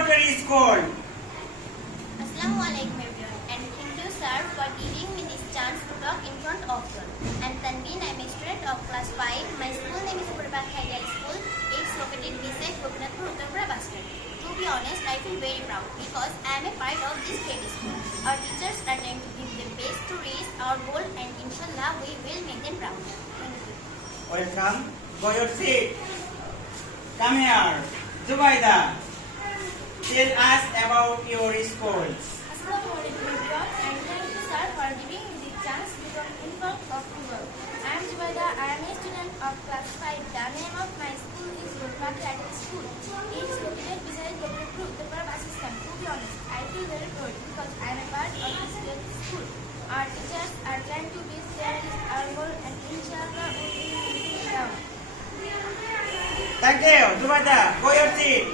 preparatory school. Assalamualaikum everyone, and thank you sir for giving me this chance to talk in front of you. I'm Tanveen, I'm a student of class 5. My school name is Purvakha Ideal School. It's located beside Gopinathpur, Uttar Pradesh bus stand. To be honest, I feel very proud because I am a part of this great school. Our teachers are trying to give their best to reach our goal, and inshallah we will make them proud. Thank you. Welcome. Go your seat. Come here. Zubaida. Tell us about your schools. Assalamualaikum everyone, and thank you sir for giving me the chance to talk in front of you all. I am Jubaida. I am a student of class 5. The name of my school is Purvakha Ideal School. It is located beside Gopinathpur, Uttar Pradesh bus stand. To be honest, I feel very proud because I am a part of this great school. Our teachers are trying to be their our goal, and inshallah we will make it down. Thank you, Zubaida. Go your seat.